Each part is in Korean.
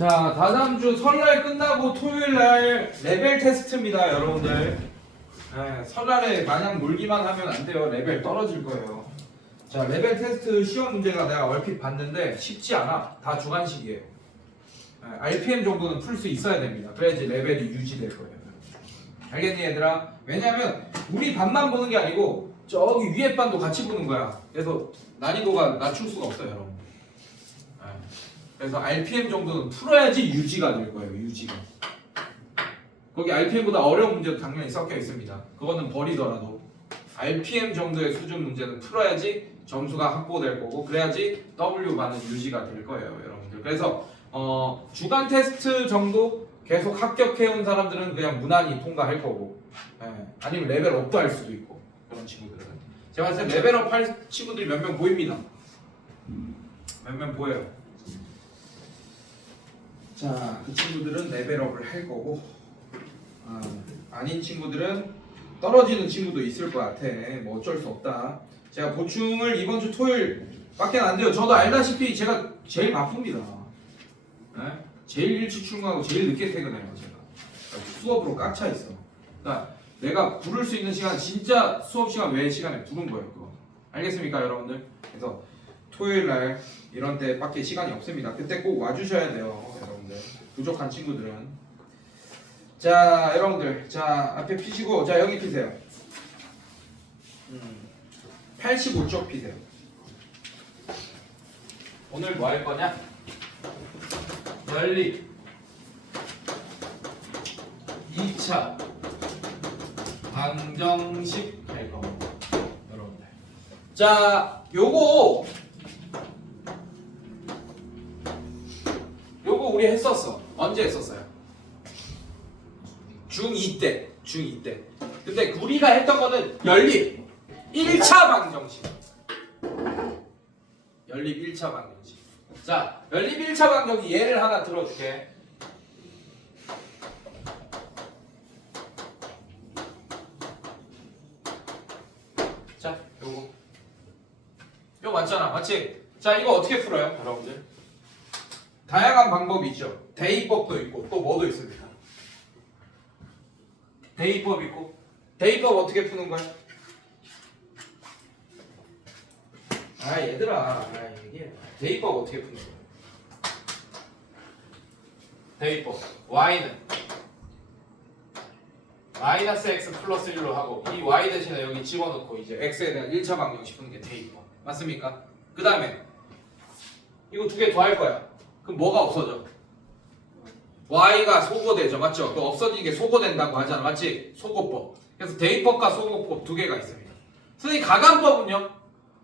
자, 다다음 주 설날 끝나고 토요일 날 레벨 테스트입니다, 여러분들. 네, 설날에 마냥 놀기만 하면 안 돼요. 레벨 떨어질 거예요. 자, 레벨 테스트 시험 문제가 내가 얼핏 봤는데 쉽지 않아. 다 주관식이에요. 네, RPM 정도는 풀 수 있어야 됩니다. 그래야지 레벨이 유지될 거예요. 알겠니, 얘들아? 왜냐면 우리 반만 보는 게 아니고 저기 위에 반도 같이 보는 거야. 그래서 난이도가 낮출 수가 없어요, 여러분. 그래서 RPM 정도는 풀어야지 유지가 될 거예요. 유지가. 거기 RPM보다 어려운 문제도 당연히 섞여 있습니다. 그거는 버리더라도 RPM 정도의 수준 문제는 풀어야지 점수가 확보될 거고, 그래야지 W반은 유지가 될 거예요, 여러분들. 그래서 주간 테스트 정도 계속 합격해온 사람들은 그냥 무난히 통과할 거고, 아니면 레벨업도 할 수도 있고, 그런 친구들은. 제가 봤을 때 레벨업 할 친구들이 몇 명 보입니다. 몇 명 보여요. 자, 그 친구들은 레벨업을 할 거고, 아닌 친구들은 떨어지는 친구도 있을 것 같아. 뭐 어쩔 수 없다. 제가 보충을 이번 주 토요일 밖에 안 돼요. 저도 알다시피 제가 제일 바쁩니다. 네? 제일 일찍 출근하고 제일 늦게 퇴근해요. 제가 수업으로 꽉 차 있어. 그러니까 내가 부를 수 있는 시간, 진짜 수업 시간 외의 시간에 부른 거예요. 그거. 알겠습니까, 여러분들? 그래서 토요일 날 이런 때밖에 시간이 없습니다. 그때 꼭 와주셔야 돼요, 여러분들. 부족한 친구들은. 자, 여러분들, 자 앞에 피시고, 자 여기 피세요. 85쪽 피세요. 오늘 뭐 할 거냐? 연립 2차 방정식 할 겁니다, 여러분들. 자, 요거 우리 했었어. 언제 했었어요? 중2 때. 중2 때. 근데 우리가 했던 거는 연립 1차 방정식. 연립 1차 방정식. 자, 연립 1차 방정식 예를 하나 들어줄게. 자, 요거 맞잖아. 맞지? 자, 이거 어떻게 풀어요, 여러분들? 다양한 방법이 있죠. 대입법도 있고 또 뭐도 있습니다. 대입법 있고. 대입법 어떻게 푸는 거야? 얘들아, 이게 대입법 어떻게 푸는 거야? 대입법. y는 마이너스 x 플러스 1로 하고, 이 y 대신에 여기 집어넣고 이제 x에 대한 1차 방정식 푸는 게 대입법. 맞습니까? 그 다음에 이거 두 개 더 할 거야. 그럼 뭐가 없어져? y가 소거되죠. 맞죠? 그 없어지는 게 소거된다고 하잖아. 맞지? 소거법. 그래서 대입법과 소거법 두 개가 있습니다. 선생님, 가간법은요?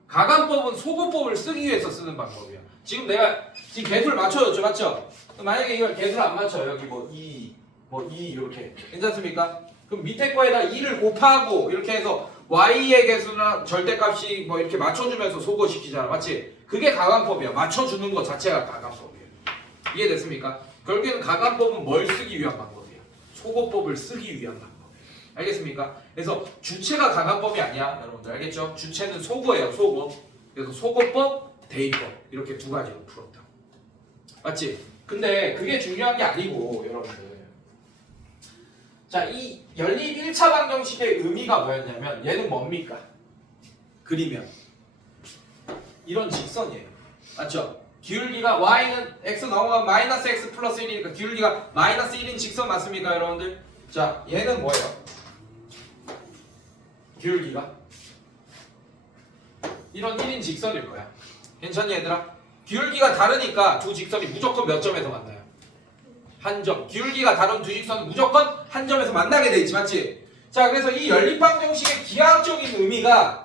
가간법은 소거법을 쓰기 위해서 쓰는 방법이야. 지금 내가 지금 개수를 맞춰줬죠. 맞죠? 만약에 이걸 개수를 안 맞춰. 여기 뭐 2 이렇게. 괜찮습니까? 그럼 밑에 거에다 2를 곱하고 이렇게 해서 y의 개수나 절대값이 뭐 이렇게 맞춰주면서 소거시키잖아. 맞지? 그게 가간법이야. 맞춰주는 것 자체가 가간법이에요. 이해됐습니까? 결국에는 가간법은 뭘 쓰기 위한 방법이에요? 소거법을 쓰기 위한 방법이에요. 알겠습니까? 그래서 주체가 가간법이 아니야, 여러분들. 알겠죠? 주체는 소거예요, 소거. 그래서 소거법, 대입법 이렇게 두 가지로 풀었다. 맞지? 근데 그게 중요한 게 아니고, 여러분들. 자, 이 연립 1차 방정식의 의미가 뭐였냐면, 얘는 뭡니까? 그리면 이런 직선이에요. 맞죠? 기울기가 y는 x 넘어가면 마이너스 x 플러스 1이니까 기울기가 마이너스 1인 직선 맞습니까, 여러분들? 자, 얘는 뭐예요? 기울기가 이런 1인 직선일 거야. 괜찮니, 얘들아? 기울기가 다르니까 두 직선이 무조건 몇 점에서 만나요? 한 점. 기울기가 다른 두 직선은 무조건 한 점에서 만나게 돼 있지, 맞지? 자, 그래서 이 연립방정식의 기하학적인 의미가,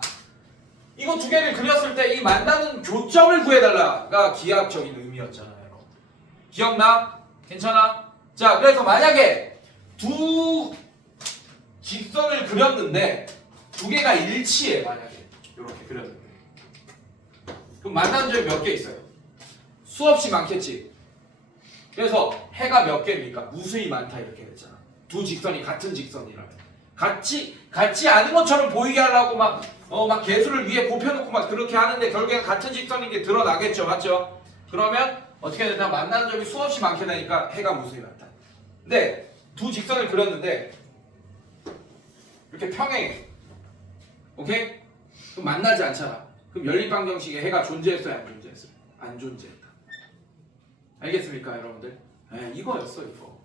이거 두 개를 그렸을 때 이 만나는 교점을 구해달라가 기하학적인 의미였잖아요. 기억나? 괜찮아? 자, 그래서 만약에 두 직선을 그렸는데 두 개가 일치해, 만약에 이렇게 그렸는데, 그럼 만나는 점이 몇 개 있어요? 수없이 많겠지. 그래서 해가 몇 개입니까? 무수히 많다 이렇게 됐잖아. 두 직선이 같은 직선이라면. 같지 않은 것처럼 보이게 하려고 막 개수를 위에 곱혀놓고 막 그렇게 하는데 결국에는 같은 직선인 게 드러나겠죠. 맞죠? 그러면 어떻게 되냐 만나는 점이 수없이 많게 되니까 해가 무수히 많다. 근데 두 직선을 그렸는데 이렇게 평행해. 오케이? 그럼 만나지 않잖아. 그럼 연립방정식에 해가 존재했어요? 안 존재했어요? 안 존재했다. 알겠습니까 여러분들? 네, 이거였어 이거.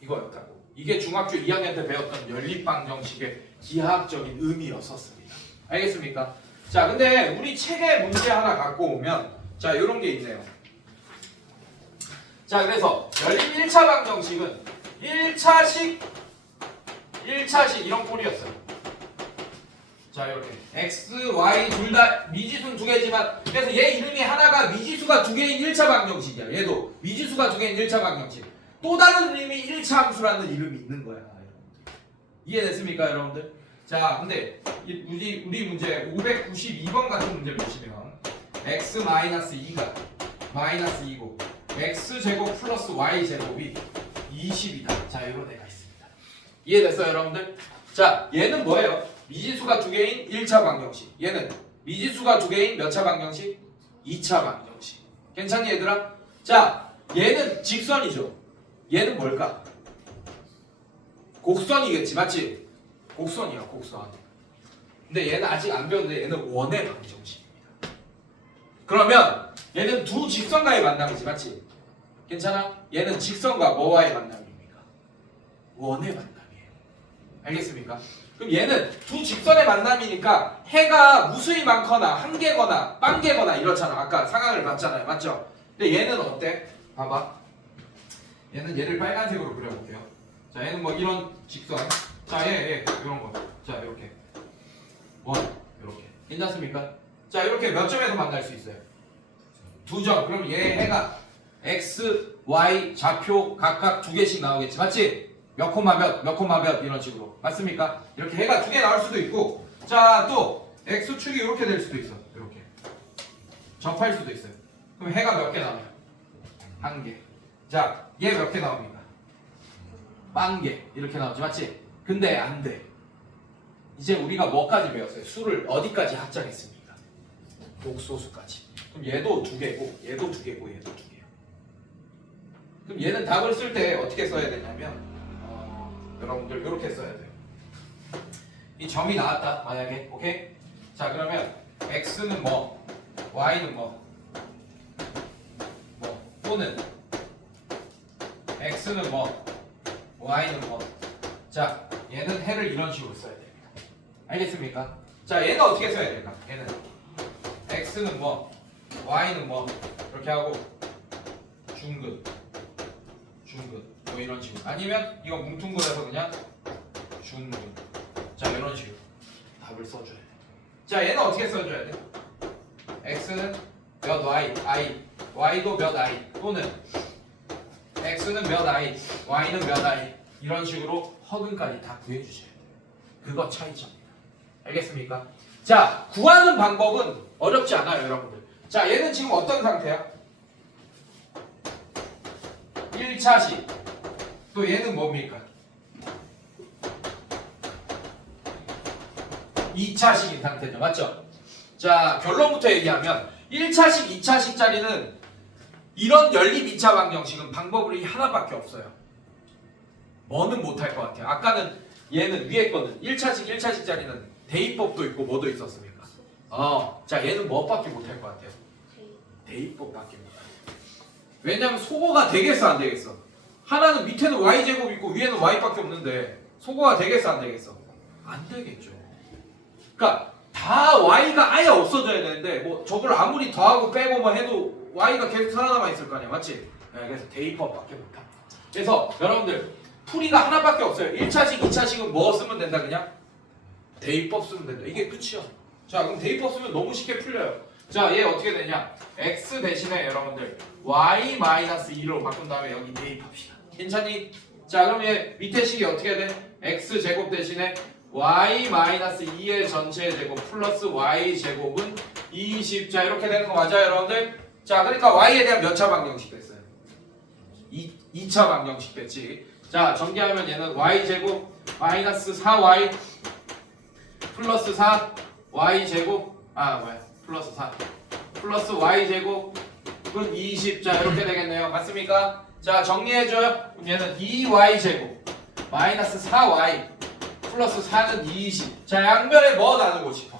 이거였다고. 이게 중학교 2학년 때 배웠던 연립방정식의 기하학적인 의미였었습니다. 알겠습니까? 자, 근데 우리 책에 문제 하나 갖고 오면 자, 이런 게 있네요. 자, 그래서 연립 1차 방정식은 1차식 이런 꼴이었어요. 자, 이렇게 x, y 둘 다 미지수는 두 개지만 그래서 얘 이름이 하나가 미지수가 두 개인 1차 방정식이야. 얘도 미지수가 두 개인 1차 방정식. 또 다른 이름이 1차 함수라는 이름이 있는 거야. 이해됐습니까, 여러분들? 자, 근데 우리 문제 592번 같은 문제를 보시면 x-2가 -2고 x제곱 플러스 y제곱이 20이다. 자, 이런 애가 있습니다. 이해됐어요, 여러분들? 자, 얘는 뭐예요? 미지수가 두 개인 1차 방정식. 얘는 미지수가 두 개인 몇 차 방정식? 2차 방정식. 괜찮니, 얘들아? 자, 얘는 직선이죠. 얘는 뭘까? 곡선이겠지, 맞지? 곡선이야, 곡선. 근데 얘는 아직 안 배웠는데 얘는 원의 방정식입니다. 그러면 얘는 두 직선과의 만남이지, 맞지? 괜찮아? 얘는 직선과 뭐와의 만남입니까? 원의 만남이에요. 알겠습니까? 그럼 얘는 두 직선의 만남이니까 해가 무수히 많거나 한 개거나 빵 개거나 이렇잖아. 아까 상황을 봤잖아요, 맞죠? 근데 얘는 어때? 봐봐. 얘는 얘를 빨간색으로 그려볼게요. 자, 얘는 뭐 이런 직선. 자, 얘 이런 거. 자, 이렇게 원 이렇게. 괜찮습니까? 자, 이렇게 몇 점에서 만날 수 있어요? 두 점. 그럼 얘 해가 x, y 좌표 각각 두 개씩 나오겠지, 맞지? 몇 콤마 몇 이런 식으로. 맞습니까? 이렇게 해가 두 개 나올 수도 있고. 자, 또 x축이 이렇게 될 수도 있어. 이렇게 접할 수도 있어요. 그럼 해가 몇 개 나와요? 한 개. 자, 얘 몇 개 나옵니까? 빵 개. 이렇게 나오지, 맞지? 근데 안 돼. 이제 우리가 뭐까지 배웠어요? 수를 어디까지 합작했습니까? 복소수까지. 그럼 얘도 두 개고, 얘도 두 개고, 얘도 두 개요. 그럼 얘는 답을 쓸 때 어떻게 써야 되냐면, 여러분들 이렇게 써야 돼요. 이 점이 나왔다, 만약에. 오케이? 자, 그러면 x는 뭐, y는 뭐, 또는 x는 뭐, y는 뭐. 자, 얘는 해를 이런 식으로 써야 됩니다. 알겠습니까? 자, 얘는 어떻게 써야 될까? 얘는 x는 뭐, y는 뭐 이렇게 하고 중근 뭐 이런 식으로. 아니면 이거 뭉뚱그려서 그냥 중근. 자, 이런 식으로 답을 써줘야 돼. 자, 얘는 어떻게 써줘야 돼? x는 몇 y, y도 몇 i, 또는 x는 몇 i, y는 몇 i 이런 식으로 허근까지 다 구해주셔야 돼요. 그거 차이점입니다. 알겠습니까? 자, 구하는 방법은 어렵지 않아요, 여러분들. 자, 얘는 지금 어떤 상태야? 1차식. 또 얘는 뭡니까? 2차식인 상태죠, 맞죠? 자, 결론부터 얘기하면 1차식, 2차식짜리는 이런 연립 2차 방정식은 방법이 하나밖에 없어요. 뭐는 못할 것 같아요. 아까는 얘는 위에 거는 1차식, 1차식짜리는 대입법도 있고 뭐도 있었습니까? 자, 얘는 뭐밖에 못할 것 같아요? 대입법밖에 못해요. 왜냐면 소거가 되겠어, 안 되겠어? 하나는 밑에는 y제곱 있고 위에는 y밖에 없는데 소거가 되겠어, 안 되겠어? 안 되겠죠. 그러니까 다 y가 아예 없어져야 되는데 뭐 저걸 아무리 더하고 빼고 뭐 해도 y가 계속 살아남아 있을 거 아니야, 맞지? 네, 그래서 대입법밖에 못합니다. 그래서 여러분들 풀이가 하나밖에 없어요. 1차식, 2차식은 뭐 쓰면 된다 그냥? 대입법 쓰면 된다. 이게 끝이야. 자, 그럼 대입법 쓰면 너무 쉽게 풀려요. 자, 얘 어떻게 되냐? x 대신에 여러분들 y-2로 바꾼 다음에 여기 대입합시다. 괜찮니? 자, 그럼 얘 밑에 식이 어떻게 돼? x제곱 대신에 y-2의 전체 제곱 플러스 y제곱은 20. 자, 이렇게 되는 거 맞아요, 여러분들? 자, 그러니까 y에 대한 몇 차 방정식 됐어요? 2차 방정식 됐지. 자, 전개하면 얘는 y제곱 마이너스 4y 플러스 4 y제곱 플러스 4 플러스 y제곱 그럼 20. 자 이렇게 되겠네요. 맞습니까? 자 정리해줘요. 그럼 얘는 2y제곱 마이너스 4y 플러스 4는 20. 자 양변에 뭐 나누고 싶어?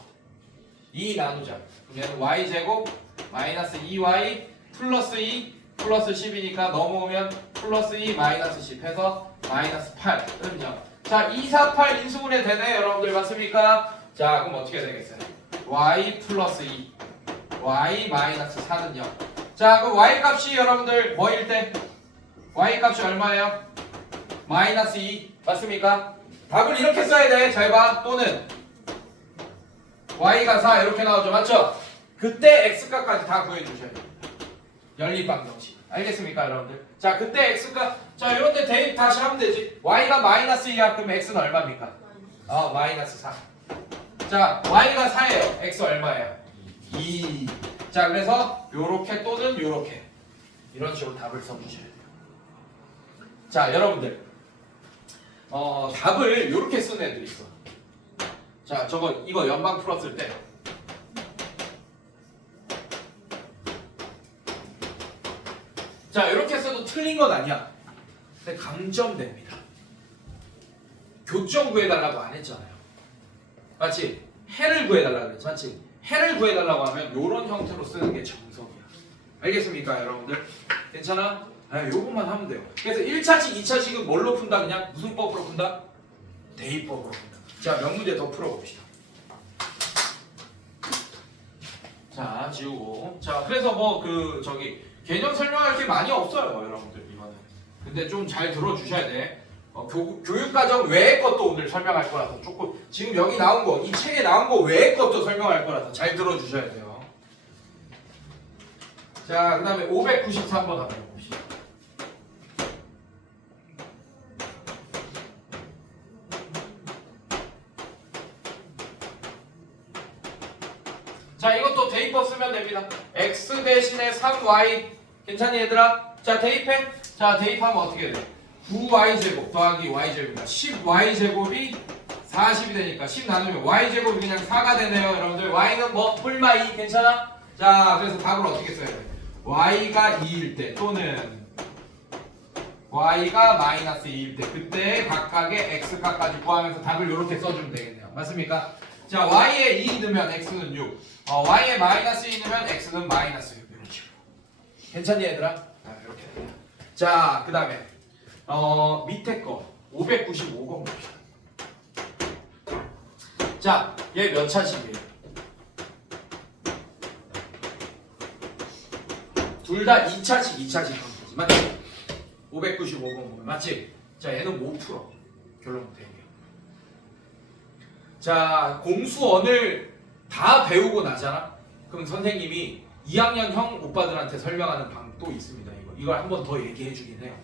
2 나누자. 그럼 얘는 y제곱 마이너스 2y 플러스 2 플러스 10이니까 넘어오면 플러스 2 마이너스 10 해서 마이너스 8. 그럼요. 자 2, 4, 8 인수분해 되네 여러분들 맞습니까? 자 그럼 어떻게 되겠어요? y 플러스 2 y 마이너스 4는 0. 자 그럼 y 값이 여러분들 뭐일 때? y 값이 얼마예요? 마이너스 2 맞습니까? 답을 이렇게 써야 돼. 잘 봐. 또는 y가 4 이렇게 나오죠. 맞죠? 그때 x값까지 다 구해주셔야 돼요. 연립방정식. 알겠습니까 여러분들? 자 그때 x값 자 이런데 대입 다시 하면 되지. y가 마이너스 2야. 그럼 x는 얼마입니까? 마이너스 4. 자 y가 4예요. x 얼마예요? 2. 자 그래서 요렇게 또는 요렇게 이런 식으로 답을 써주셔야 돼요. 자 여러분들 답을 요렇게 쓰는 애들이 있어. 자 이거 연방 풀었을 때 자 이렇게 써도 틀린 건 아니야. 근데 감점됩니다. 교점 구해달라고 안 했잖아요. 맞지? 해를 구해달라고 그랬지. 맞지? 해를 구해달라고 하면 이런 형태로 쓰는 게 정석이야. 알겠습니까 여러분들? 괜찮아? 요것만 하면 돼요. 그래서 1차식, 2차식은 뭘로 푼다? 그냥 무슨 법으로 푼다? 대입법으로 푼다. 자 몇 문제 더 풀어봅시다. 자 지우고 자 그래서 뭐 개념 설명할 게 많이 없어요 여러분들 이거는. 근데 좀 잘 들어주셔야 돼. 교육과정 외의 것도 오늘 설명할 거라서 조금 지금 여기 나온 거 이 책에 나온 거 외의 것도 설명할 거라서 잘 들어주셔야 돼요. 자 그 다음에 593번 한번 봅시다. 자 이것도 대입법 쓰면 됩니다. x 대신에 3y 괜찮니 얘들아? 자 대입해. 자 대입하면 어떻게 돼? 9y제곱 더하기 y제곱이다. 10y제곱이 40이 되니까 10 나누면 y제곱이 그냥 4가 되네요 여러분들. y는 뭐? 뿔마 2 괜찮아? 자 그래서 답을 어떻게 써야 돼? y가 2일 때 또는 y가 마이너스 2일 때 그때 각각의 x값까지 구하면서 답을 이렇게 써주면 되겠네요. 맞습니까? 자 y에 2 넣으면 x는 6 y에 마이너스 2 넣으면 x는 마이너스 6 이런 식으로. 괜찮니 얘들아? 이렇게 됩니다. 자 그 다음에 밑에 거 595번 봅시다. 자 얘 몇 차식이에요? 둘 다 2차식 2차식 관계지 맞지? 595번 보면 맞지? 자 얘는 못 풀어. 결론 못 얘기해요. 자 공수원을 다 배우고 나잖아? 그럼 선생님이 2학년 형 오빠들한테 설명하는 방도 있습니다. 이걸 한 번 더 얘기해 주긴 해요.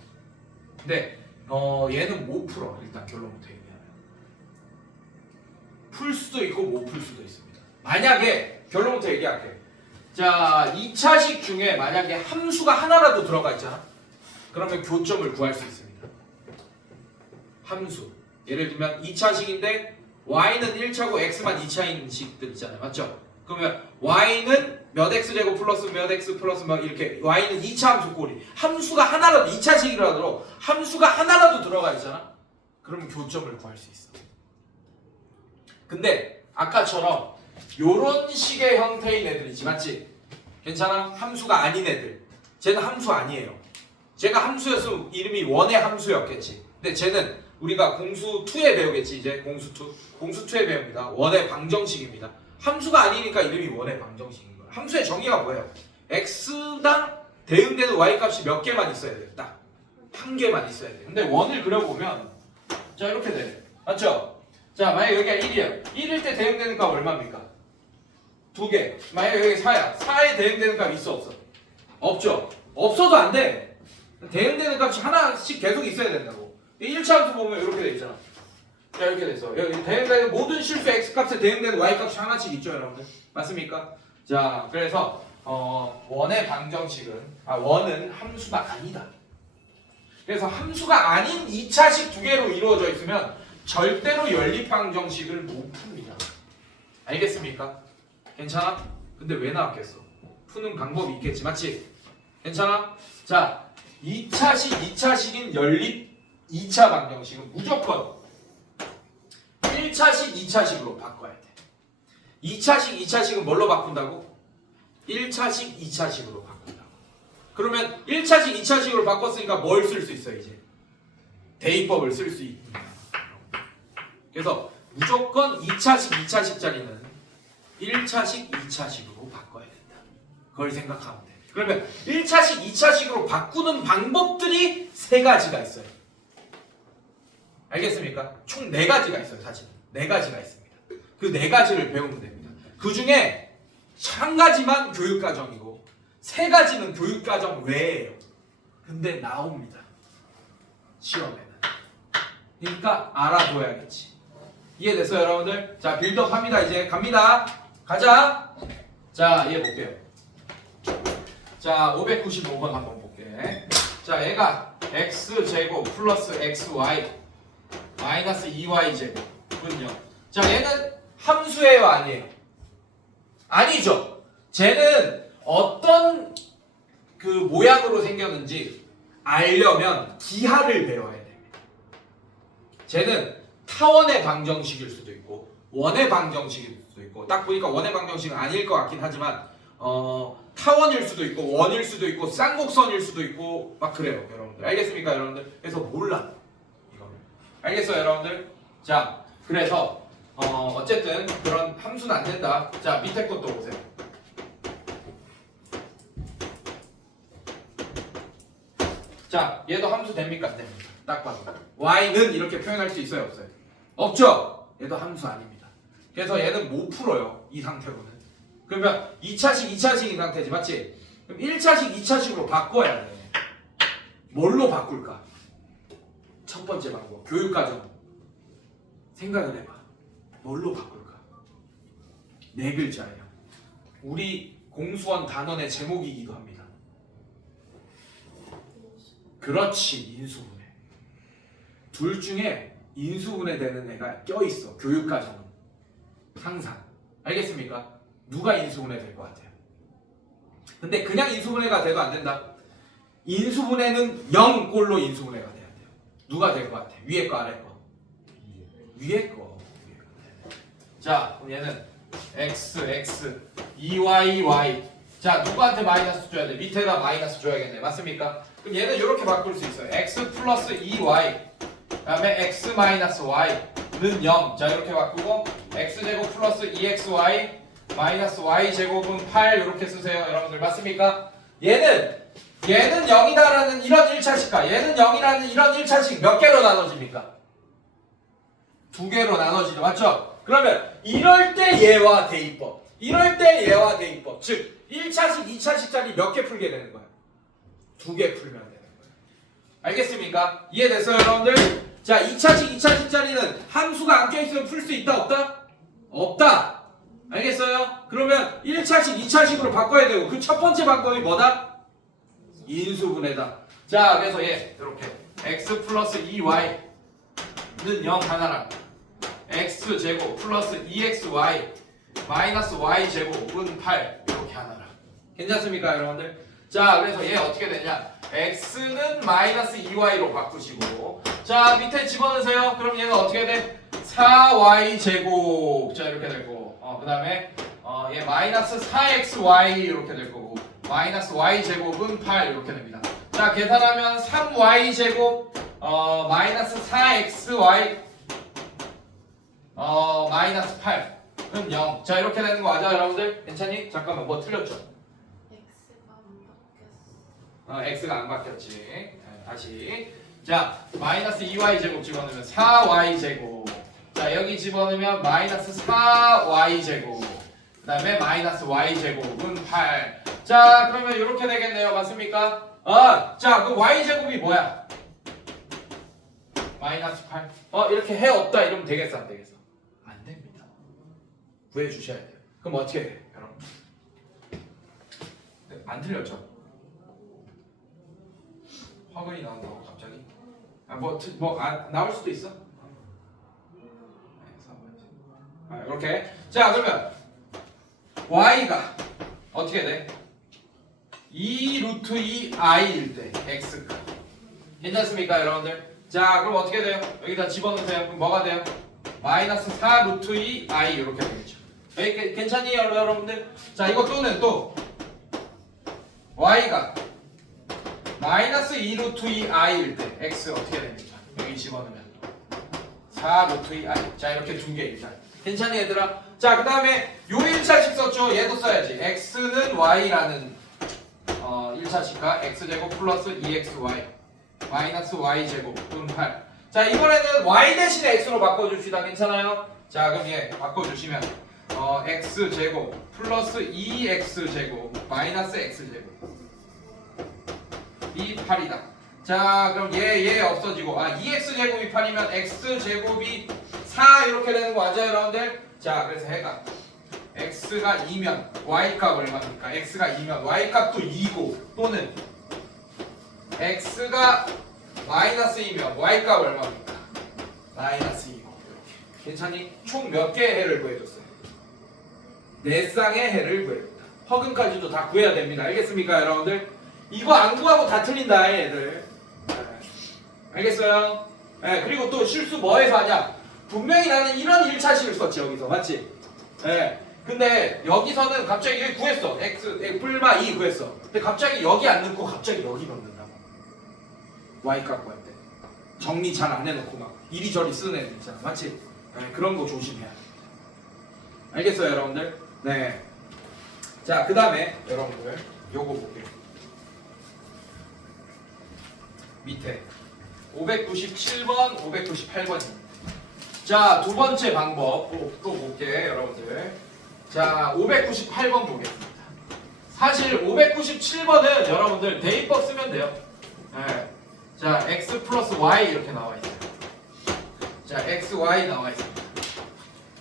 근데 얘는 못 풀어. 일단 결론부터 얘기하면 풀 수도 있고 못 풀 수도 있습니다. 만약에 결론부터 얘기할게. 자 2차식 중에 만약에 함수가 하나라도 들어가 있잖아. 그러면 교점을 구할 수 있습니다. 함수 예를 들면 2차식인데 y는 1차고 x만 2차인 식들 있잖아요. 맞죠? 그러면 y는 몇 x제곱 플러스 몇 x 플러스 몇 이렇게 y는 2차 함수 꼴이 함수가 하나라도 2차식이라도 함수가 하나라도 들어가 있잖아. 그러면 교점을 구할 수 있어. 근데 아까처럼 요런 식의 형태인 애들이지 맞지? 괜찮아? 함수가 아닌 애들 쟤는 함수 아니에요. 쟤가 함수였으면 이름이 원의 함수였겠지. 근데 쟤는 우리가 공수 2에 배우겠지. 이제 공수 2에 배웁니다. 원의 방정식입니다. 함수가 아니니까 이름이 원의 방정식인 거야. 함수의 정의가 뭐예요? x당 대응되는 y 값이 몇 개만 있어야 돼. 딱 한 개만 있어야 돼. 근데 원을 그려보면 자 이렇게 돼. 맞죠? 자 만약 여기가 1이야. 1일 때 대응되는 값 얼마입니까? 2개. 만약 여기 4야. 4에 대응되는 값 있어 없어? 없죠. 없어도 안 돼. 대응되는 값이 하나씩 계속 있어야 된다고. 1차 함수 보면 이렇게 돼 있잖아. 자 이렇게 돼서 여기 대응되는 모든 실수 x값에 대응되는 y값이 하나씩 있죠 여러분들. 맞습니까? 자 그래서 원의 방정식은 원은 함수가 아니다. 그래서 함수가 아닌 2차식 두 개로 이루어져 있으면 절대로 연립방정식을 못 풉니다. 알겠습니까? 괜찮아? 근데 왜 나왔겠어? 푸는 방법이 있겠지 맞지? 괜찮아? 자, 2차식인 연립 2차 방정식은 무조건 1차식, 2차식으로 바꿔야 돼. 2차식, 2차식은 뭘로 바꾼다고? 1차식, 2차식으로 바꾼다고. 그러면 1차식, 2차식으로 바꿨으니까 뭘 쓸 수 있어 이제? 대입법을 쓸 수 있다. 그래서 무조건 2차식, 2차식 자리는 1차식, 2차식으로 바꿔야 된다. 그걸 생각하면 돼. 그러면 1차식, 2차식으로 바꾸는 방법들이 세 가지가 있어요. 알겠습니까? 총 4가지가 있어요. 사실 4가지가 있습니다. 그 4가지를 배우면 됩니다. 그 중에 1가지만 교육과정이고 3가지는 교육과정 외예요. 근데 나옵니다. 시험에는. 그러니까 알아둬야겠지. 이해됐어요 여러분들? 자 빌드업 합니다. 이제 갑니다. 가자. 자 얘 볼게요. 자 595번 한번 볼게. 자 얘가 x제곱 플러스 xy 마이너스 2y제곱은요. 자 얘는 함수예요 아니에요? 아니죠. 쟤는 어떤 그 모양으로 생겼는지 알려면 기하를 배워야 됩니다. 쟤는 타원의 방정식일 수도 있고 원의 방정식일 수도 있고 딱 보니까 원의 방정식은 아닐 것 같긴 하지만 타원일 수도 있고 원일 수도 있고 쌍곡선일 수도 있고 막 그래요 여러분들. 알겠습니까 여러분들? 그래서 몰라 이거를. 알겠어요 여러분들? 자 그래서 어쨌든 그런 함수는 안 된다. 자 밑에 것도 보세요. 자 얘도 함수 됩니까? 안 됩니까? 딱 봐도 y는 이렇게 표현할 수 있어요 없어요? 없죠? 얘도 함수 아닙니다. 그래서 얘는 못 풀어요 이 상태로는. 그러면 2차식, 2차식인 상태지 맞지? 그럼 1차식, 2차식으로 바꿔야 돼. 뭘로 바꿀까? 첫 번째 방법 교육과정 생각을 해봐. 뭘로 바꿀까? 4글자예요. 우리 공수원 단원의 제목이기도 합니다. 그렇지 인수분해. 둘 중에 인수분해 되는 애가 껴있어 교육과정은 항상. 알겠습니까? 누가 인수분해 될 것 같아요? 근데 그냥 인수분해가 돼도 안 된다. 인수분해는 0꼴로 인수분해가 돼야 돼요. 누가 될 것 같아? 위에 거 아래 거? 위에 거. 자 그럼 얘는 x, 2y, y. 자 누구한테 마이너스 줘야 돼? 밑에다 마이너스 줘야겠네. 맞습니까? 그럼 얘는 이렇게 바꿀 수 있어요. x 플러스 2y 그 다음에 x 마이너스 y는 0. 자 이렇게 바꾸고 x제곱 플러스 2xy 마이너스 y제곱은 8 이렇게 쓰세요 여러분들. 맞습니까? 얘는 0이다라는 이런 1차식과 얘는 0이라는 이런 1차식 몇 개로 나눠집니까? 2개로 나눠지죠. 맞죠? 그러면 이럴 때 얘와 대입법 이럴 때 얘와 대입법 즉 1차식 2차식짜리 몇 개 풀게 되는 거야? 2개 풀면 되는 거야. 알겠습니까? 이해됐어요 여러분들? 자 2차식 2차식짜리는 함수가 안 껴있으면 풀 수 있다 없다? 없다. 알겠어요? 그러면 1차식 2차식으로 바꿔야 되고 그 첫 번째 방법이 뭐다? 인수분해다. 자 그래서 얘 이렇게 x 플러스 2y는 0 하나랑 x제곱 플러스 2xy 마이너스 y제곱은 8 이렇게 하나랑. 괜찮습니까 여러분들? 자 그래서 얘 어떻게 되냐? x는 마이너스 2y로 바꾸시고 자 밑에 집어넣으세요. 그럼 얘는 어떻게 돼? 4y제곱 자 이렇게 될 거고 그 다음에 얘 마이너스 4xy 이렇게 될 거고 마이너스 y제곱은 8 이렇게 됩니다. 자 계산하면 3y제곱 마이너스 4xy 마이너스 8은 0. 자 이렇게 되는 거 맞아 여러분들? 괜찮니? 잠깐만 뭐 틀렸죠? x가 안 바뀌었지. 네, 다시 자 마이너스 2y제곱 집어넣으면 4y제곱 자 여기 집어넣으면 마이너스 4y제곱 그 다음에 마이너스 y제곱은 8. 자 그러면 이렇게 되겠네요. 맞습니까? 자 그 y제곱이 뭐야? 마이너스 8. 이렇게 해 없다 이러면 되겠어 안 되겠어? 안 됩니다. 구해주셔야 돼요. 그럼 어떻게 해요 여러분? 안 틀렸죠? 화근이 나온다고 갑자기? 나올 수도 있어? 이렇게. 자 그러면 y가 어떻게 돼? 2 루트 2i일 때 x가 괜찮습니까 여러분들? 자 그럼 어떻게 돼요? 여기다 집어넣으세요. 그럼 뭐가 돼요? 마이너스 4 루트 2i 이렇게 되겠죠. 여기 괜찮니 여러분들? 자 이거 또는 또 y가 마이너스 2 루트 2i일 때 x 어떻게 됩니까? 여기 집어넣으면 4 루트 2i. 자 이렇게 두 개 일단 괜찮니 얘들아? 자 그 다음에 요 1차식 썼죠? 얘도 써야지. x는 y라는 1차식과 x제곱 플러스 2xy 마이너스 y제곱 또는 8. 자 이번에는 y 대신에 x로 바꿔줍시다. 괜찮아요? 자 그럼 얘 바꿔주시면 x제곱 플러스 2x제곱 마이너스 x제곱 이 8이다. 자 그럼 얘 없어지고 2x제곱이 8이면 x제곱이 4 이렇게 되는 거 맞아요 여러분들? 자 그래서 해가 x가 2면 y값 얼마입니까? x가 2면 y값도 2고 또는 x가 마이너스 2면 y값 얼마입니까? 마이너스 2고 이렇게 괜찮니? 총 몇 개의 해를 구해줬어요? 4쌍의 해를 구해줍니다. 허근까지도 다 구해야 됩니다. 알겠습니까 여러분들? 이거 안 구하고 다 틀린다 얘들. 알겠어요? 네, 그리고 또 실수 뭐해서 하냐? 분명히 나는 이런 1차식을 썼지 여기서 맞지? 네. 근데 여기서는 갑자기 여기 구했어. x 풀마 2 구했어. 근데 갑자기 여기 안 넣고 갑자기 여기 넣는다고. y값 구할 때 정리 잘 안 해놓고 막 이리저리 쓰는 애들 있잖아. 맞지? 네, 그런 거 조심해야 돼. 알겠어요 여러분들? 네. 자 그 다음에 여러분들 요거 볼게요. 밑에 597번, 598번입니다. 자, 두 번째 방법 또 볼게 여러분들. 자, 598번 보겠습니다. 사실 597번은 여러분들 대입법 쓰면 돼요. 네. 자, x 플러스 y 이렇게 나와 있어요. 자, x, y 나와 있습니다.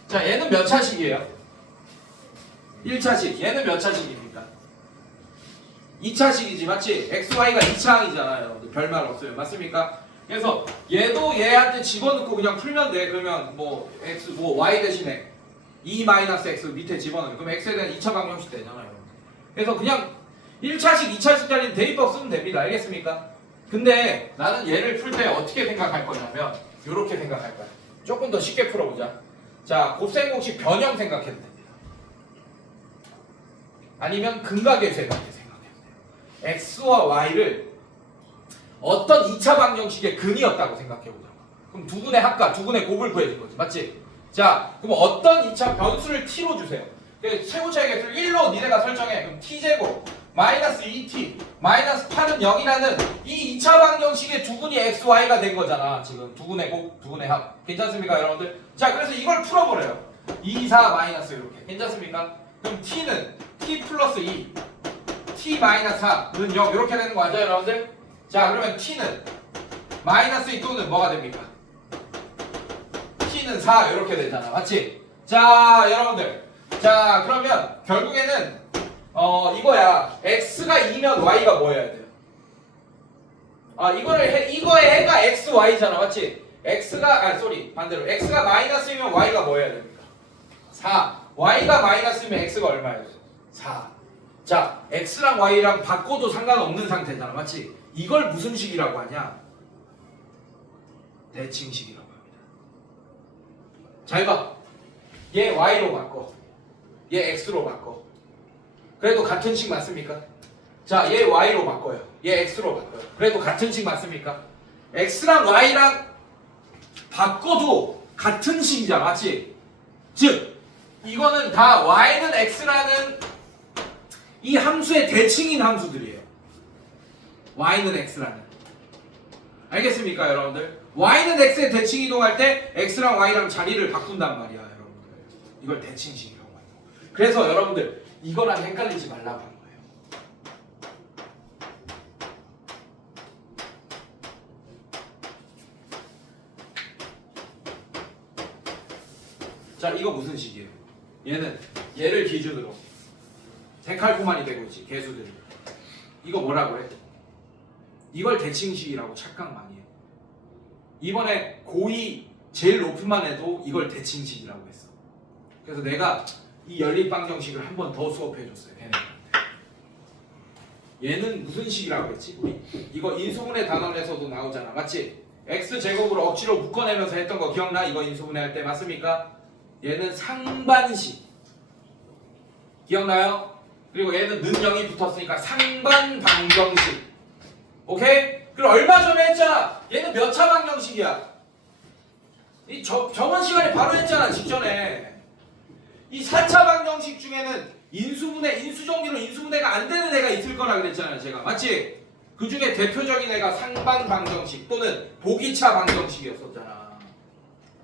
자, 얘는 몇 차식이에요? 1차식. 얘는 몇 차식입니까? 2차식이지 맞지? xy가 2차항이잖아요. 별말 없어요. 맞습니까? 그래서 얘도 얘한테 집어넣고 그냥 풀면 돼. 그러면 뭐 x 뭐 y 대신에 2-x 밑에 집어넣으면 그럼 x에 대한 2차 방정식 되잖아요. 그래서 그냥 1차식, 2차식짜리는 대입법 쓰면 됩니다. 알겠습니까? 근데 나는 얘를 풀 때 어떻게 생각할 거냐면 이렇게 생각할 거야. 조금 더 쉽게 풀어보자. 자, 곱셈공식 변형 생각해도 됩니다. 아니면 근각의 관계 생각해도 돼요. x와 y를 어떤 2차 방정식의 근이었다고 생각해보자고. 그럼 두 분의 합과, 두 분의 곱을 구해줄 거지. 맞지? 자, 그럼 어떤 2차 변수를 t로 주세요. 최고 차이계수를 1로 니네가 설정해. 그럼 t제곱 마이너스 2t 마이너스 8은 0이라는 이 2차 방정식의 두 분이 x, y가 된 거잖아. 지금 두 분의 곱, 두 분의 합. 괜찮습니까 여러분들? 자, 그래서 이걸 풀어버려요. 2, 4 마이너스 이렇게. 괜찮습니까? 그럼 t는 t 플러스 2 t 마이너스 4는 0 이렇게 되는 거 맞아요 여러분들? 자 그러면 t는 마이너스 2 또는 뭐가 됩니까? t는 4 이렇게 되잖아. 맞지? 자 여러분들 자 그러면 결국에는 이거야. x가 2면 y가 뭐 해야 돼요? 이거의 해가 x, y잖아. 맞지? 반대로 x가 마이너스이면 y가 뭐 해야 됩니까? 4 y가 마이너스이면 x가 얼마예요? 4 자 x랑 y랑 바꿔도 상관없는 상태잖아. 맞지? 이걸 무슨 식이라고 하냐? 대칭식이라고 합니다. 잘 봐. 얘 y로 바꿔. 얘 x로 바꿔. 그래도 같은 식 맞습니까? 자, 얘 y로 바꿔요. 얘 x로 바꿔요. 그래도 같은 식 맞습니까? x랑 y랑 바꿔도 같은 식이잖아. 맞지? 즉 이거는 다 y는 x라는 이 함수의 대칭인 함수들이에요. y는 x라는. 알겠습니까 여러분들? y는 x의 대칭 이동할 때 x랑 y랑 자리를 바꾼단 말이야 여러분들. 이걸 대칭식이라고 하는 거. 그래서 여러분들 이거랑 헷갈리지 말라고 하는 거예요. 자 이거 무슨 식이에요? 얘는 얘를 기준으로 데칼코마니 되고 있지 개수들이. 이거 뭐라고 해? 이걸 대칭식이라고 착각 많이 해. 이번에 고2 제일 높은만 해도 이걸 대칭식이라고 했어. 그래서 내가 이 연립방정식을 한 번 더 수업해 줬어요. 걔네들한테. 얘는 무슨 식이라고 했지? 우리 이거 인수분해 단원에서도 나오잖아, 맞지? x제곱을 억지로 묶어내면서 했던 거 기억나? 이거 인수분해할 때 맞습니까? 얘는 상반식 기억나요? 그리고 얘는 는 0이 붙었으니까 상반방정식. 오케이? 그리고 얼마 전에 했잖아. 얘는 몇 차 방정식이야? 저번 시간에 바로 했잖아, 직전에. 이 4차 방정식 중에는 인수정리로 인수분해가 안 되는 애가 있을 거라 그랬잖아요, 제가. 맞지? 그 중에 대표적인 애가 상반방정식 또는 보기차 방정식이었었잖아.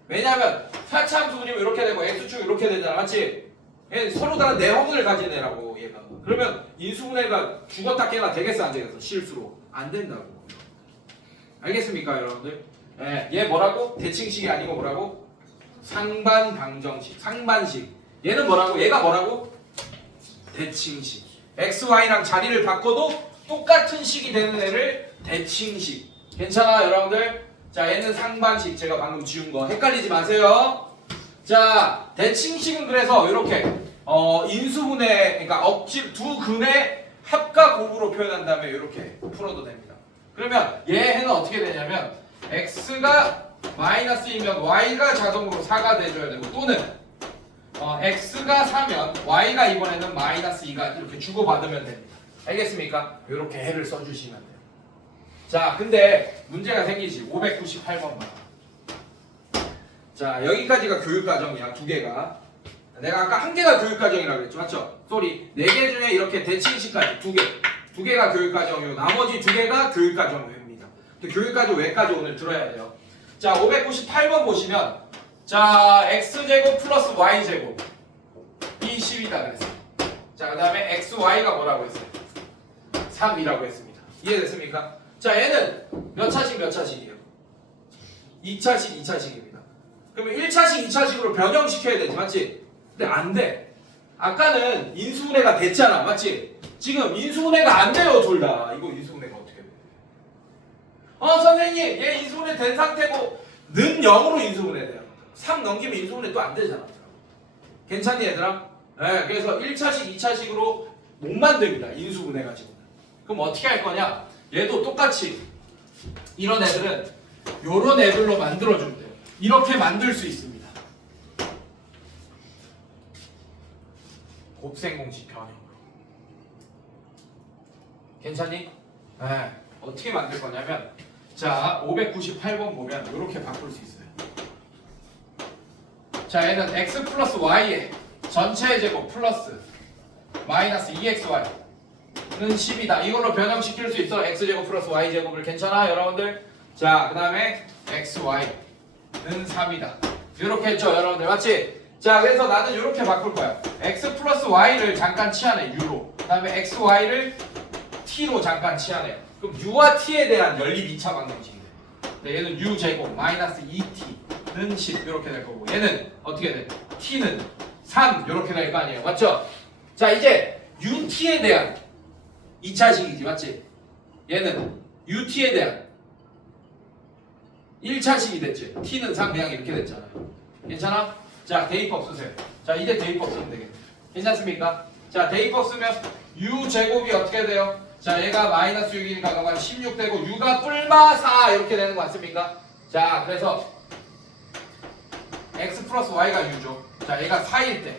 왜냐면 4차 함수 그리면 이렇게 되고 x축 이렇게 되잖아, 맞지? 얘는 서로 다른 내화분을 가진 애라고, 얘가. 그러면 인수분해가 죽었다 깨나 되겠어, 안 되겠어? 실수로. 안 된다고. 알겠습니까, 여러분들? 예, 얘 뭐라고? 대칭식이 아니고 뭐라고? 상반방정식, 상반식. 얘는 뭐라고? 얘가 뭐라고? 대칭식. xy랑 자리를 바꿔도 똑같은 식이 되는 애를 대칭식. 괜찮아, 여러분들? 자, 얘는 상반식. 제가 방금 지운 거 헷갈리지 마세요. 자, 대칭식은 그래서 이렇게 인수분해, 그러니까 억지 두 근의 합과 곱으로 표현한 다음에 이렇게 풀어도 됩니다. 그러면 얘는 어떻게 되냐면 x가 마이너스이면 y가 자동으로 4가 돼줘야 되고 또는 x가 4면 y가 이번에는 마이너스 2가 이렇게 주고받으면 됩니다. 알겠습니까? 이렇게 해를 써주시면 돼요. 자, 근데 문제가 생기지. 598번 봐. 자, 여기까지가 교육과정이야, 두 개가. 내가 아까 한 개가 교육과정이라고 그랬죠, 맞죠? 쏘리, 네 개 중에 이렇게 대칭식까지 두 개가 교육과정이고 나머지 두 개가 교육과정 외입니다. 교육과정 외까지 오늘 들어야 돼요. 자, 598번 보시면 자, x제곱 플러스 y제곱 이 10이다 그랬어요. 자, 그 다음에 xy가 뭐라고 했어요? 3이라고 했습니다. 이해됐습니까? 자, 얘는 몇 차식 몇 차식이에요? 2차식 2차식입니다. 그러면 1차식 2차식으로 변형시켜야 되지, 맞지? 근데 안 돼. 아까는 인수분해가 됐잖아, 맞지? 지금 인수분해가 안 돼요, 둘 다. 이거 인수분해가 어떻게 돼? 선생님, 얘 인수분해 된 상태고 는 0으로 인수분해 돼요. 3 넘기면 인수분해 또 안 되잖아. 괜찮니, 얘들아? 네, 그래서 1차식, 2차식으로 못 만듭니다. 인수분해 가지고. 그럼 어떻게 할 거냐? 얘도 똑같이 이런 애들은 요런 애들로 만들어주면 돼요. 이렇게 만들 수 있습니다. 곱셈공식 변형으로. 괜찮니? 네. 어떻게 만들 거냐면 자, 598번 보면 이렇게 바꿀 수 있어요. 자, 얘는 x 플러스 y의 전체 제곱 플러스 마이너스 2xy는 10이다. 이걸로 변형시킬 수 있어. x제곱 플러스 y제곱을. 괜찮아, 여러분들? 자, 그 다음에 xy는 3이다. 이렇게 했죠, 여러분들? 맞지? 자, 그래서 나는 이렇게 바꿀 거야. x 플러스 y를 잠깐 치환해, u로. 그 다음에 xy를 t로 잠깐 치환해요. 그럼 u와 t에 대한 연립 2차 방정식이 돼. 얘는 u 제곱 마이너스 2t는 10 이렇게 될 거고, 얘는 어떻게 돼? t는 3 이렇게 될 거 아니에요, 맞죠? 자, 이제 ut에 대한 2차식이지, 맞지? 얘는 ut에 대한 1차식이 됐지. t는 3 그냥 이렇게 됐잖아요. 괜찮아? 자, 대입법 쓰세요. 자, 이제 대입법 쓰면 되겠네. 괜찮습니까? 자, 대입법 쓰면 u 제곱이 어떻게 돼요? 자, 얘가 마이너스 6이니까 너가 16 되고 u가 뿔마 4 이렇게 되는 거 맞습니까? 자, 그래서 x 플러스 y가 u죠. 자, 얘가 4일 때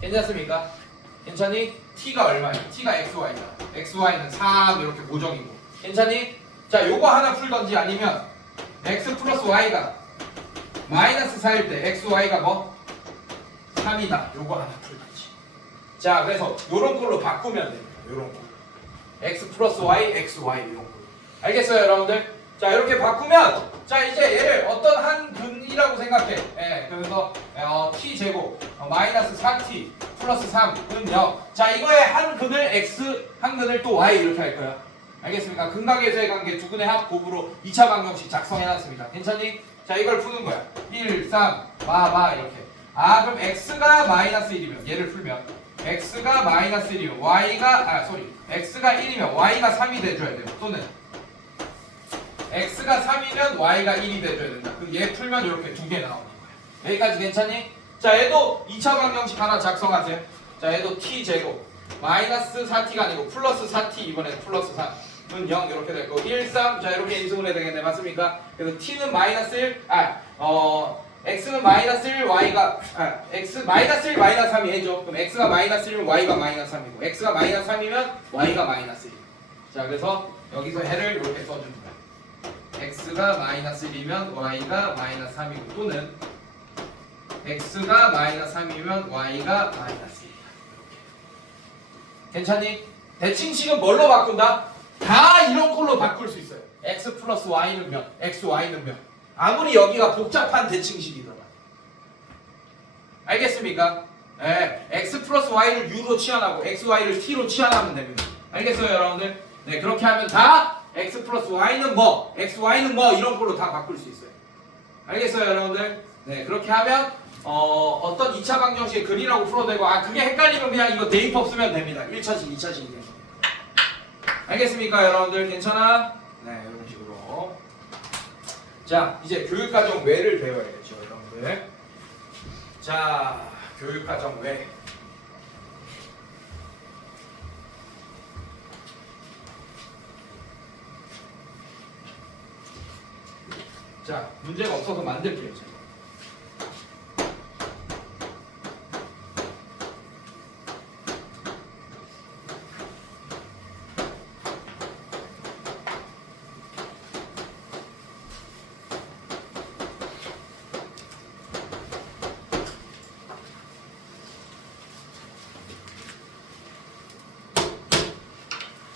괜찮습니까? 괜찮니? t가 얼마예요? t가 xy다. xy는 3 이렇게 고정이고. 괜찮니? 자, 요거 하나 풀던지 아니면 x 플러스 y가 마이너스 4일 때 xy가 뭐? 3이다. 요거 하나 풀던지. 자, 그래서 요런 걸로 바꾸면 됩니다. 요런 거. x 플러스 y, xy 이런 거. 알겠어요, 여러분들? 자, 이렇게 바꾸면 자, 이제 얘를 어떤 한 근이라고 생각해. 예, 그래서 t 제곱 마이너스 4t 플러스 3은 0. 자, 이거의 한 근을 x, 한 근을 또 y 이렇게 할 거야. 알겠습니까? 근각에서의 관계 두 근의 합 곱으로 2차 방정식 작성해놨습니다. 괜찮니? 자, 이걸 푸는 거야. 1, 3, 이렇게. 아, 그럼 x가 마이너스 1이면 얘를 풀면 x가 마이너스 1이면 x가 1이면 y가 3이 돼줘야 돼요. 또는 x가 3이면 y가 1이 돼줘야 된다. 그럼 얘 풀면 이렇게 두 개 나오는 거예요. 여기까지 괜찮니? 자, 얘도 2차 방정식 하나 작성하세요. 자, 얘도 t 제곱 마이너스 4t가 아니고 플러스 4t 이번에 플러스 3은 0 이렇게 될 거고 1, 3 자 이렇게 인수분 해야 되겠네 맞습니까? 그래서 t는 마이너스 1 x는 마이너스 1 y가 x 마이너스 1 마이너스 3이 해줘. 그럼 x가 마이너스 1이면 y가 마이너스 3이고 x가 마이너스 3이면 y가 마이너스 1. 자 그래서 여기서 해를 이렇게 써주는 거야. x가 마이너스 1이면 y가 마이너스 3이고 또는 x가 마이너스 3이면 y가 마이너스 1이야. 괜찮니? 대칭식은 뭘로 바꾼다? 다 이런 걸로 바꿀 수 있어요. x 플러스 y는 몇? x y는 몇? 아무리 여기가 복잡한 대칭식이더라. 알겠습니까? 네, x 플러스 y를 u로 치환하고 x, y를 t로 치환하면 됩니다. 알겠어요 여러분들? 네, 그렇게 하면 다 x 플러스 y는 뭐, x, y는 뭐 이런 걸로 다 바꿀 수 있어요. 알겠어요 여러분들? 네, 그렇게 하면 어떤 2차 방정식의 글이라고 풀어도 되고 그게 헷갈리면 그냥 이거 대입법 쓰면 됩니다. 1차식, 2차식 알겠습니까 여러분들? 괜찮아? 네, 이런 식으로. 자, 이제 교육과정 외를 배워야겠죠, 여러분들. 자, 교육과정 외. 자, 문제가 없어서 만들게요, 제가.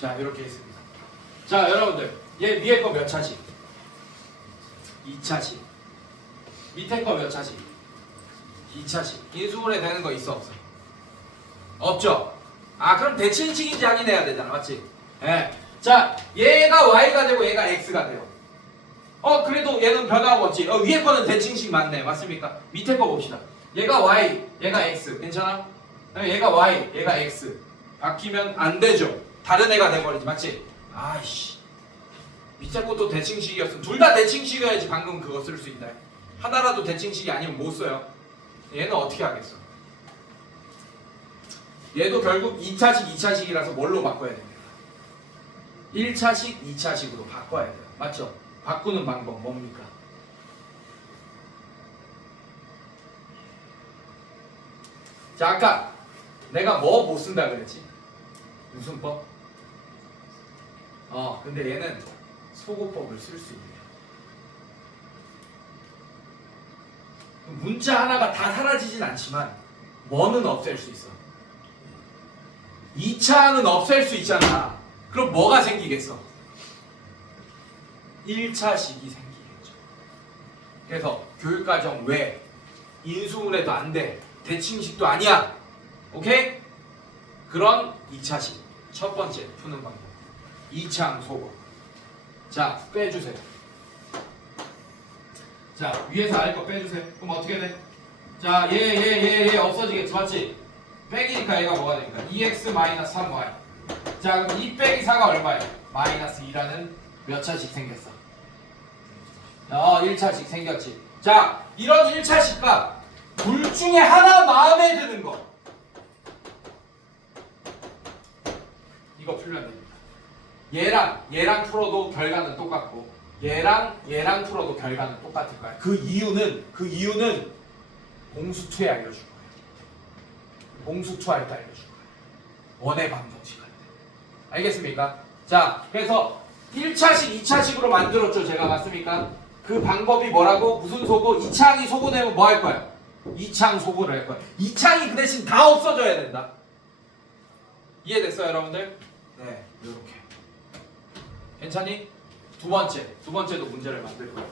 자 이렇게 있습니다. 자 여러분들 얘 위에 거 몇 차식? 2차식. 밑에 거 몇 차식? 2차식. 인수분해 되는 거 있어 없어? 없죠? 그럼 대칭식인지 확인해야 되잖아 맞지? 네. 자 얘가 y가 되고 얘가 x가 돼요. 그래도 얘는 변화가 없지. 위에 거는 대칭식 맞네 맞습니까? 밑에 거 봅시다. 얘가 y 얘가 x 괜찮아? 얘가 y 얘가 x 바뀌면 안 되죠. 다른 애가 돼버리지 맞지? 아이씨 밑에 것도 대칭식이었으면 둘 다 대칭식이어야지 방금 그거 쓸 수 있다. 하나라도 대칭식이 아니면 못 써요. 얘는 어떻게 하겠어? 얘도 결국 2차식 2차식이라서 뭘로 바꿔야 됩니다. 1차식 2차식으로 바꿔야 돼요. 맞죠? 바꾸는 방법 뭡니까? 자 아까 내가 뭐 못 쓴다 그랬지? 무슨 법? 근데 얘는 소고법을 쓸 수 있네요. 문자 하나가 다 사라지진 않지만 뭐는 없앨 수 있어. 2차는 없앨 수 있잖아. 그럼 뭐가 생기겠어? 1차식이 생기겠죠. 그래서 교육과정 외 인수분해도 안 돼. 대칭식도 아니야. 오케이? 그런 2차식. 첫 번째 푸는 방법. 2차항 소법. 자, 빼주세요. 자, 위에서 아래 거 빼주세요. 그럼 어떻게 돼? 자, 얘 없어지겠지, 맞지? 빼기니까 얘가 뭐가 되니까 2x-3y. 자, 그럼 2 빼기 4가 얼마예요? 마이너스 2라는 몇 차식 생겼어? 1차식 생겼지. 자, 이런 1차식과 둘 중에 하나 마음에 드는 거. 이거 풀면 됩니다. 얘랑 풀어도 결과는 똑같고 얘랑 풀어도 결과는 똑같을 거야. 그 이유는 공수2에 알려줄 거예요. 공수2 할 때 알려줄 거예요. 원의 방정식 할 때. 알겠습니까? 자, 그래서 1차식, 2차식으로 만들었죠. 제가 맞습니까? 그 방법이 뭐라고? 무슨 소고? 2차항이 소고되면 뭐 할 거야? 2차항 소고를 할 거야. 2차항이 그 대신 다 없어져야 된다. 이해됐어요, 여러분들? 네, 이렇게. 괜찮니? 두 번째도 문제를 만들 거야.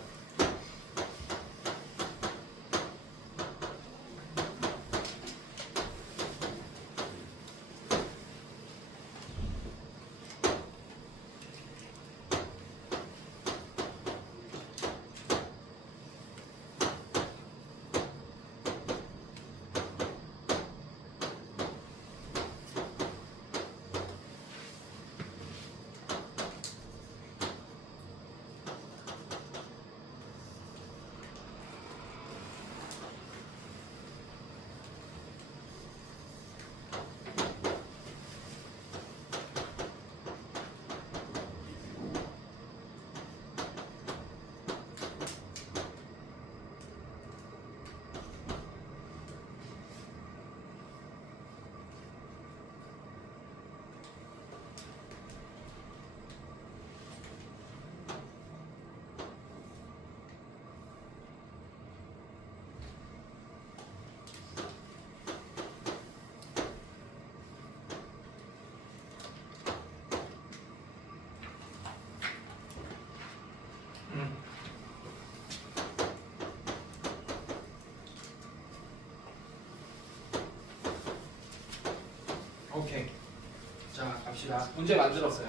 봅시다. 문제 만들었어요.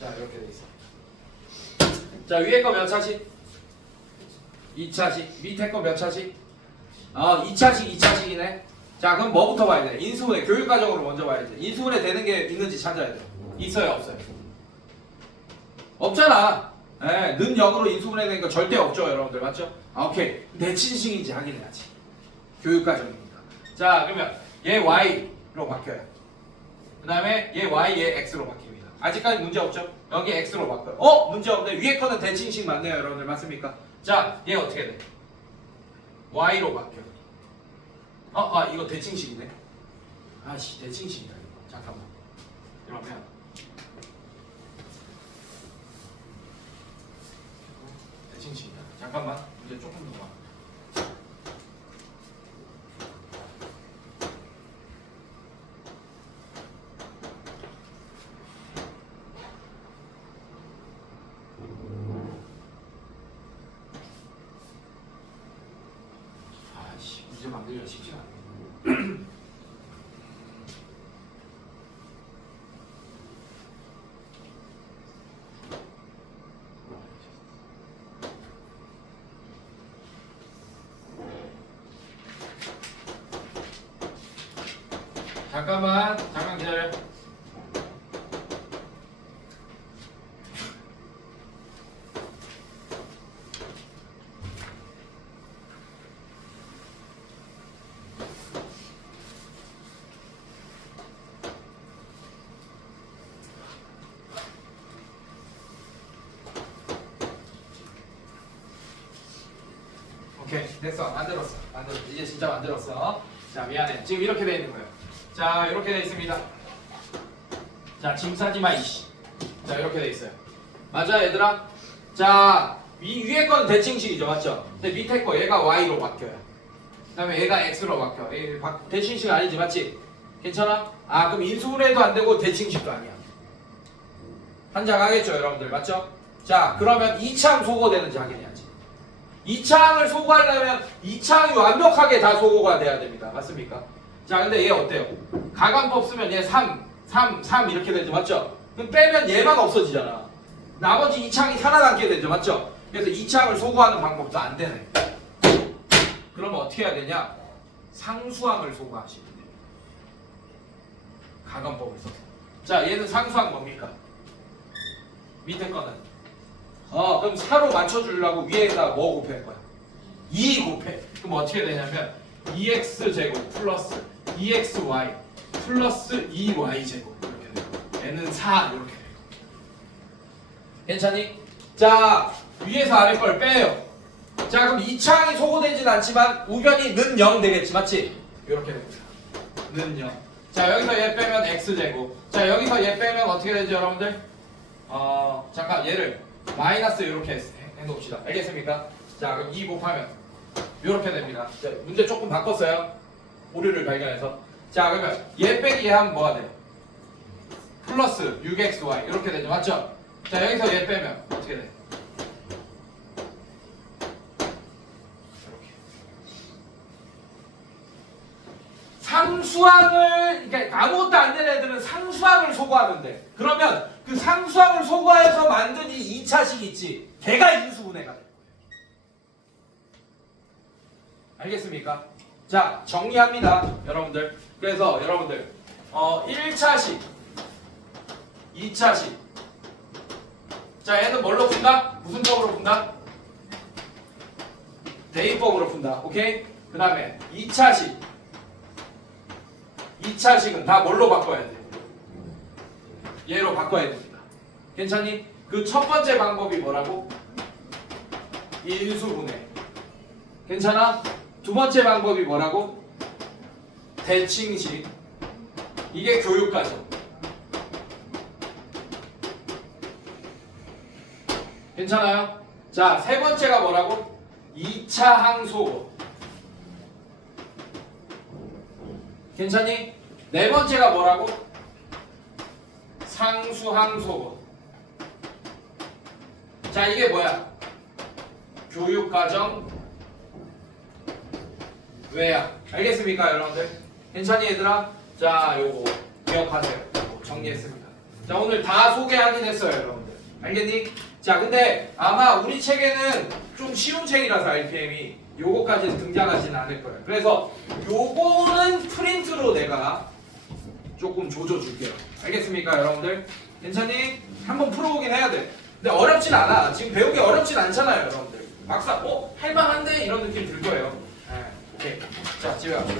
자, 이렇게 돼 있어. 자, 위에 거 몇 차식? 2차식. 밑에 거 몇 차식? 2차식, 2차식이네. 자, 그럼 뭐부터 봐야 돼? 인수분해. 교육과정으로 먼저 봐야 돼. 인수분해 되는 게 있는지 찾아야 돼. 있어요, 없어요? 없잖아. 예, 는 0으로 인수분해 되는 거 절대 없죠, 여러분들. 맞죠? 오케이. 대칭식인지 확인해야지. 교육과정이니까. 자, 그러면 얘 y로 바뀌어요. 그 다음에 얘 y, 얘 x로 바뀝니다. 아직까지 문제 없죠? 여기 x로 바꿔요. 문제 없네. 위에 거는 대칭식 맞네요, 여러분들. 맞습니까? 자, 얘 어떻게 돼? y로 바뀌어요. 이거 대칭식이네. 아씨, 대칭식이다 이거. 잠깐만. 그러면 대칭식이다. 잠깐만. 문제 조금 더 봐. 문제 만들기가 쉽지 않네. 잠깐 기다려. 오케이, 됐어. 만들었어. 이제 진짜 만들었어. 자, 미안해. 지금 이렇게 돼 있는 거예요. 자, 이렇게 돼 있습니다. 자, 짐 싸지 마, 이씨. 자, 이렇게 돼 있어요. 맞아, 얘들아? 자, 위에 건 대칭식이죠, 맞죠? 근데 밑에 거 얘가 y로 바뀌어요. 그 다음에 얘가 x로 바뀌어. 대칭식 아니지, 맞지? 괜찮아? 그럼 인수분해도 안 되고 대칭식도 아니야. 한장하겠죠, 여러분들, 맞죠? 자, 그러면 2차항 소거되는지 확인해야지. 2차항을 소거하려면 2차항이 완벽하게 다 소거가 돼야 됩니다. 맞습니까? 자, 근데 얘 어때요? 가관법 쓰면 얘 3 이렇게 되죠, 맞죠? 그럼 빼면 얘만 없어지잖아. 나머지 2차항이 살아남게 되죠, 맞죠? 그래서 2차항을 소거하는 방법도 안 되네. 그러면 어떻게 해야 되냐? 상수항을 소거하시면 돼요. 가관법을 써서. 자, 얘는 상수항 뭡니까? 밑에 거는 그럼 4로 맞춰주려고 위에다 뭐 곱할 거야? 2 곱해. 그럼 어떻게 되냐면 2x제곱 플러스 2xy 플러스 2y제곱 이렇게 돼요. 얘는 4 이렇게 돼요. 괜찮니? 자, 위에서 아래 걸 빼요. 자, 그럼 2차항이 소거되진 않지만 우변이 는 0 되겠지, 맞지? 이렇게 됩니다. 는 0. 자, 여기서 얘 빼면 x제곱. 자, 여기서 얘 빼면 어떻게 되죠, 여러분들? 잠깐 얘를 마이너스 이렇게 해놓읍시다. 알겠습니까? 자, 그럼 2 곱하면 이렇게 됩니다. 자, 문제 조금 바꿨어요. 오류를 발견해서. 자, 그러면 얘 빼기 얘 하면 뭐가 돼? 플러스 6xy 이렇게 되죠, 맞죠? 자, 여기서 얘 빼면 어떻게 돼? 이렇게. 상수항을, 그러니까 아무것도 안 되는 애들은 상수항을 소거하면 돼. 그러면 그 상수항을 소거해서 만든 이 2차식 있지? 걔가 인수분해가 돼. 알겠습니까? 자, 정리합니다, 여러분들. 그래서 여러분들 1차식, 2차식. 자, 얘는 뭘로 푼다? 무슨 법으로 푼다? 대입법으로 푼다. 오케이? 그 다음에 2차식. 2차식은 다 뭘로 바꿔야 돼? 얘로 바꿔야 됩니다. 괜찮니? 그 첫 번째 방법이 뭐라고? 인수분해. 괜찮아? 두 번째 방법이 뭐라고? 대칭식. 이게 교육과정. 괜찮아요? 자, 세 번째가 뭐라고? 2차항 소거. 괜찮니? 네 번째가 뭐라고? 상수항 소거. 자, 이게 뭐야? 교육과정 외야. 알겠습니까, 여러분들? 괜찮니, 얘들아? 자, 요거 기억하세요. 정리했습니다. 자, 오늘 다 소개하긴 했어요, 여러분들. 알겠니? 자, 근데 아마 우리 책에는 좀 쉬운 책이라서 RPM이 요거까지는 등장하지는 않을 거예요. 그래서 요거는 프린트로 내가 조금 조져줄게요. 알겠습니까, 여러분들? 괜찮니? 한번 풀어보긴 해야 돼. 근데 어렵진 않아. 지금 배우기 어렵진 않잖아요, 여러분들. 막상 할만한데 이런 느낌 들 거예요. 네, 오케이. 자, 집에 가자.